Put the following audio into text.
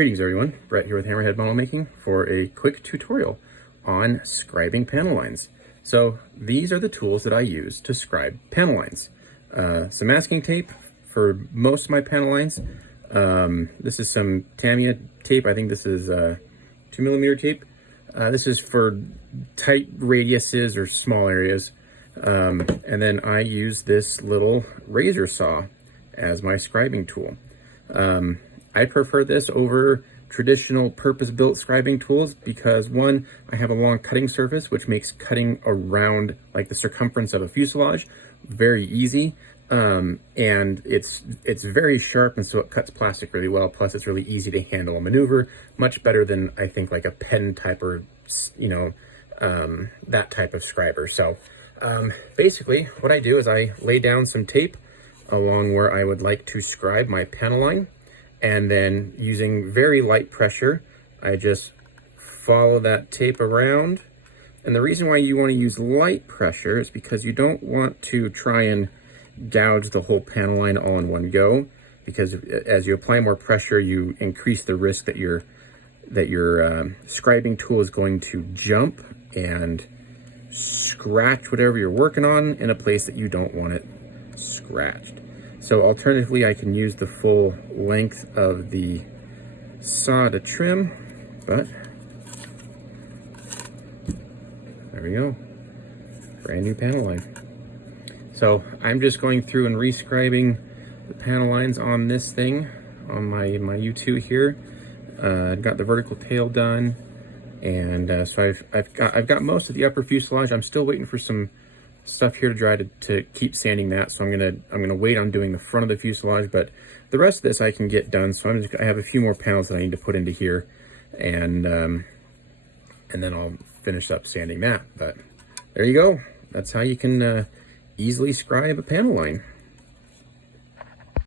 Greetings everyone, Brett here with Hammerhead Model Making for a quick tutorial on scribing panel lines. So these are the tools that I use to scribe panel lines. Some masking tape for most of my panel lines. This is some Tamiya tape. I think this is 2mm tape. This is for tight radiuses or small areas. And then I use this little razor saw as my scribing tool. I prefer this over traditional purpose-built scribing tools because, one, I have a long cutting surface, which makes cutting around like the circumference of a fuselage very easy. And it's very sharp, and so it cuts plastic really well. Plus, it's really easy to handle and maneuver, much better than I think like a pen type or, that type of scriber. So basically what I do is I lay down some tape along where I would like to scribe my panel line. And then using very light pressure, I just follow that tape around. And the reason why you want to use light pressure is because you don't want to try and gouge the whole panel line all in one go. Because as you apply more pressure, you increase the risk that your scribing tool is going to jump and scratch whatever you're working on in a place that you don't want it scratched. So alternatively, I can use the full length of the saw to trim, but there we go, brand new panel line. So I'm just going through and rescribing the panel lines on this thing, on my U2 here. I've got the vertical tail done, and so I've got most of the upper fuselage. I'm still waiting for some stuff here to dry to keep sanding that, so I'm gonna wait on doing the front of the fuselage, but the rest of this I can get done. So I have a few more panels that I need to put into here, and then I'll finish up sanding that. But there you go. That's how you can easily scribe a panel line.